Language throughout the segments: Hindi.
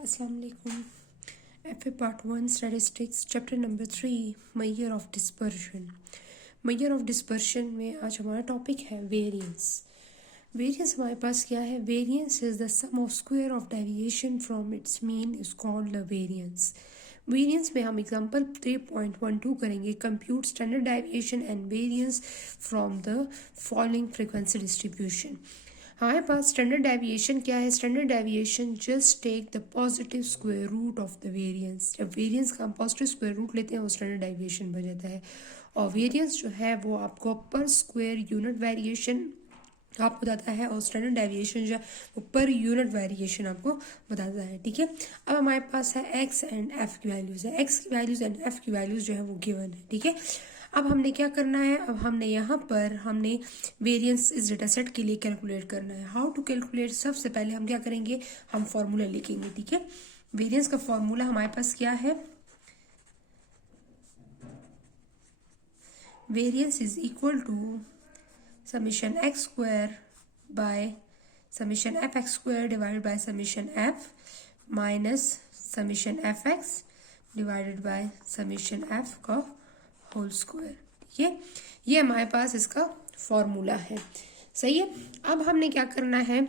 Assalamualaikum. FA Part 1 Statistics Chapter Number 3 Measure of Dispersion. Measure of Dispersion में आज हमारा टॉपिक है वेरिएंस. वेरिएंस हमारे पास क्या है? Variance is the sum of square of deviation from its mean is called the variance. Variance में हम एग्जांपल 3.12 करेंगे. Compute standard deviation and variance from the following frequency distribution. हमारे पास स्टैंडर्ड डेविएशन क्या है? Standard deviation just take the positive square root of the variance. जब वेरिएंस का हम पॉजिटिव स्क्वायर रूट लेते हैं वो स्टैंडर्ड डेविएशन बन जाता है. और वेरिएंस जो है वो आपको पर स्क्वायर यूनिट वेरिएशन आपको बताता है और स्टैंडर्ड डेविएशन जो है वो पर यूनिट वेरिएशन आपको बताता है. ठीक है. अब हमारे पास है एक्स एंड एफ की वैल्यूज है. एक्स की वैल्यूज एंड एफ की वैल्यूज जो है वो गिवन है. ठीक है. अब हमने क्या करना है? अब हमने यहाँ पर हमने वेरिएंस इस डेटा सेट के लिए कैलकुलेट करना है. How to calculate? सबसे पहले हम क्या करेंगे? हम फॉर्मूला लिखेंगे. ठीक है. वेरिएंस का फॉर्मूला हमारे पास क्या है? Variance is equal to summation x square by summation fx square divided by summation f minus summation fx divided by summation f का होल स्क्वायर. ठीक है. ये हमारे पास इसका फॉर्मूला है. सही है. अब हमने क्या करना है?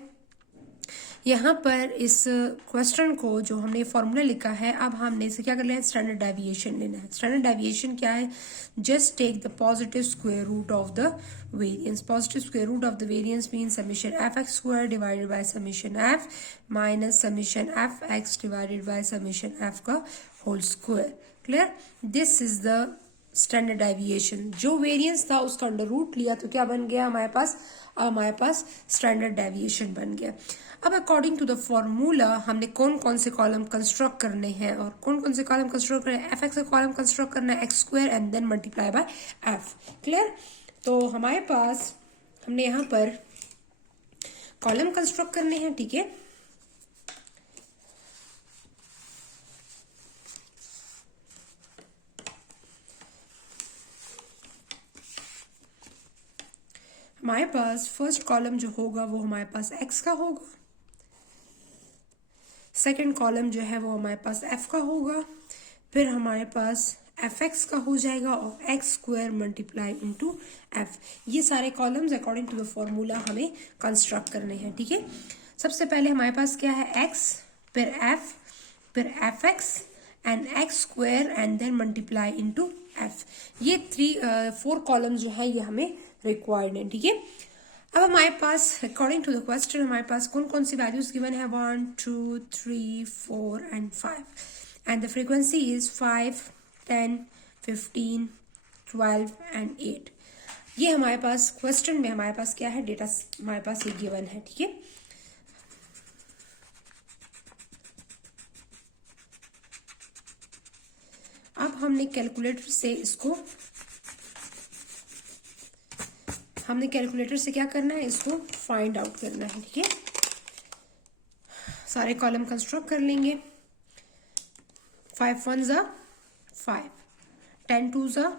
यहाँ पर इस क्वेश्चन को जो हमने फॉर्मूला लिखा है अब हमने इसे क्या कर लेना है? स्टैंडर्ड डेविएशन लेना है. स्टैंडर्ड डेविएशन क्या है? Just take the positive square root of the variance. Positive square root of the variance mean summation F X square divided by summation F minus summation F X divided by summation F का whole square. Clear? This is the standard deviation. जो वेरिएंस था उसका अंडर रूट लिया तो क्या बन गया हमारे पास? हमारे पास स्टैंडर्ड डेविएशन बन गया. अब अकॉर्डिंग टू द फॉर्मूला हमने कौन कौन से कॉलम कंस्ट्रक्ट करने हैं और कौन कौन से कॉलम कंस्ट्रक्ट करने हैं? एफ एक्स का कॉलम कंस्ट्रक्ट करना है X square and then multiply by F. Clear? तो हमारे पास हमने यहाँ पर कॉलम कंस्ट्रक्ट करने हैं. ठीक है. हमारे पास फर्स्ट कॉलम जो होगा वो हमारे पास एक्स का होगा. सेकंड कॉलम जो है वो हमारे पास एफ का होगा. फिर हमारे पास एफ एक्स का हो जाएगा और X square multiply into F. ये सारे columns according to the formula हमें कंस्ट्रक्ट करने हैं. ठीक है. सबसे पहले हमारे पास क्या है? एक्स, फिर एफ, फिर F X and X square and then multiply into F. ये 4 कॉलम जो है ये हमें रिक्वायर्ड है. ठीक है. अब हमारे पास अकॉर्डिंग टू द क्वेश्चन हमारे पास कौन कौन सी वैल्यूज गिवन है? 1 2 3 4 and 5 and the frequency is 5 10 15 12 and 8. ये हमारे पास क्वेश्चन में हमारे पास क्या है? डेटा हमारे पास ये गिवन है. ठीक है. अब हमने कैलकुलेटर से क्या करना है? इसको फाइंड आउट करना है. ठीक है. सारे कॉलम कंस्ट्रक्ट कर लेंगे. 5 1 ज़ा 5, 10 2 ज़ा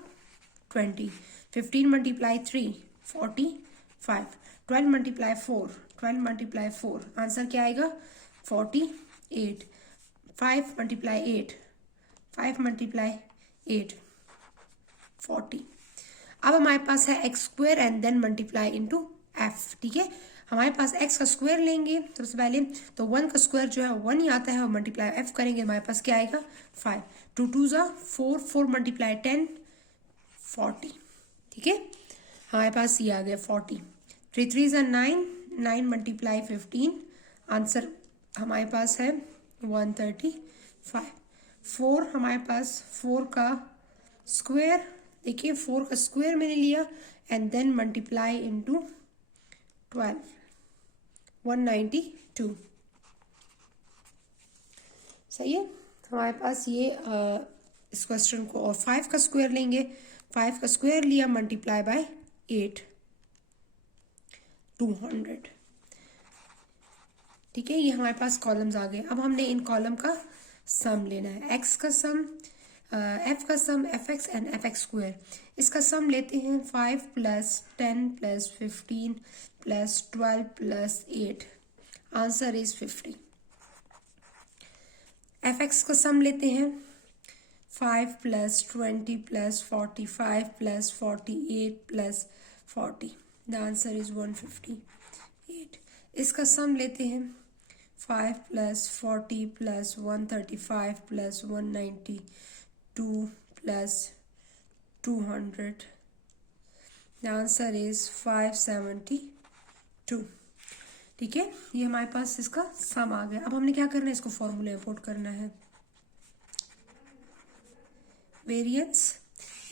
20, 15 मल्टीप्लाई 3 45, 12 मल्टीप्लाई 4 आंसर क्या आएगा? 48. 5 मल्टीप्लाई 8 5 मल्टीप्लाई 8 40. अब हमारे पास है X square and then multiply into F. ठीक है. हमारे पास एक्स का स्क्वायर लेंगे सबसे पहले तो 1 का स्क्वायर जो है 1 ही आता है और मल्टीप्लाई एफ करेंगे हमारे पास क्या आएगा? 5. 2 2 ज़ा 4 4 मल्टीप्लाई 10 40. ठीक है. हमारे पास ये आ गया 40. 3 3 ज़ा 9 9 मल्टीप्लाई 15 आंसर हमारे पास है 135. 4 हमारे पास 4 का स्क्वायर देखिए 4 का स्क्वायर मैंने लिया एंड देन मल्टीप्लाई इंटू 12 192. सही है. हमारे पास ये इस क्वेश्चन को और 5 का स्क्वायर लेंगे. 5 का स्क्वायर लिया मल्टीप्लाई बाय 8 200. ठीक है. ये हमारे पास कॉलम्स आ गए. अब हमने इन कॉलम का सम लेना है. एक्स का सम, एफ का sum F X and F X square. इसका सम लेते हैं 5 + 10 + 15 + 12 + 8 आंसर इज 50. fx का सम लेते हैं 5 + 20 + 45 + 48 + 40 द आंसर इज 158। इसका सम लेते हैं 5 + 40 + 135 + 192 + 200 द आंसर इज 572। ठीक है, ये हमारे पास इसका सम आ गया। अब हमने क्या करना है, इसको फॉर्मूले में पुट करना है। वेरिएंस,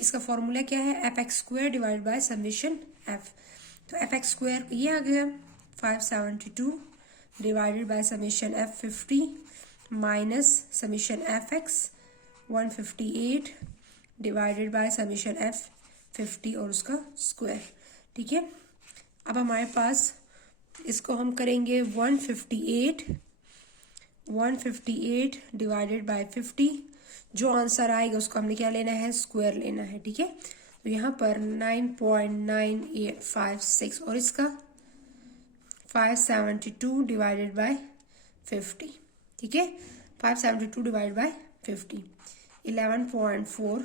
इसका फॉर्मूला क्या है, fx² divide by summation f। तो fx² ये आ गया 572 divided by summation f 50 minus summation fx 158 divided by summation f 50 और उसका स्क्वायर। ठीक है, अब हमारे पास इसको हम करेंगे 158 डिवाइडेड बाय 50, जो आंसर आएगा उसको हमने क्या लेना है, स्क्वायर लेना है। ठीक है, तो यहाँ पर 9.9856 और इसका 572 डिवाइडेड बाय 50। ठीक है, 572 divided by 50 11.44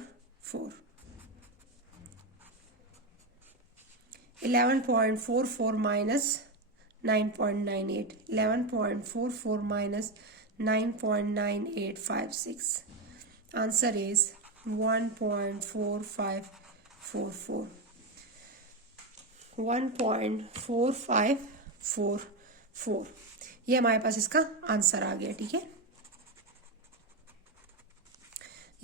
11.44 minus 9.98 11.44 minus 9.9856 answer is 1.4544 1.4544 ये हमारे पास इसका आंसर आ गया। ठीक है,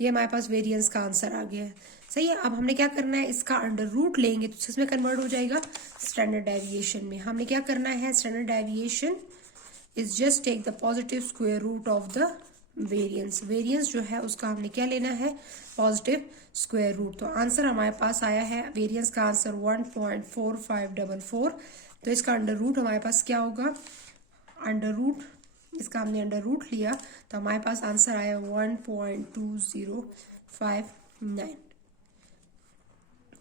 ये हमारे पास वेरिएंस का आंसर आ गया है। सही है, अब हमने क्या करना है, इसका अंडर रूट लेंगे तो इसमें कन्वर्ट हो जाएगा स्टैंडर्ड डेविएशन में। हमने क्या करना है, standard deviation is just take the positive square root of the variance. Variance जो है उसका हमने क्या लेना है, पॉजिटिव स्क्वायर रूट। तो आंसर हमारे पास आया है, वेरिएंस का आंसर 1.4544। तो इसका अंडर रूट हमारे पास क्या होगा, अंडर रूट, इसका हमने अंडर रूट लिया तो हमारे पास आंसर आया 1.2059।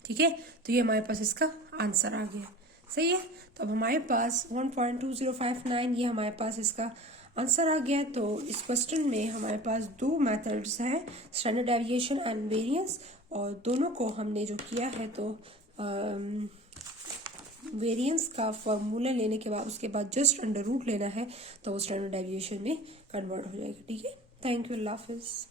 ठीक है, तो ये हमारे पास इसका आंसर आ गया। सही है, तो अब हमारे पास 1.2059 ये हमारे पास इसका आंसर आ गया। तो इस क्वेश्चन में हमारे पास दो मेथड्स हैं, स्टैंडर्ड डेविएशन एंड वेरिएंस, और दोनों को हमने जो किया है तो वेरिएंस का फॉर्मूला लेने के बाद उसके बाद जस्ट अंडर रूट लेना है तो वो स्टैंडर्ड डेविएशन में कन्वर्ट हो जाएगा। ठीक है, थैंक यू, अल्लाह हाफिज़।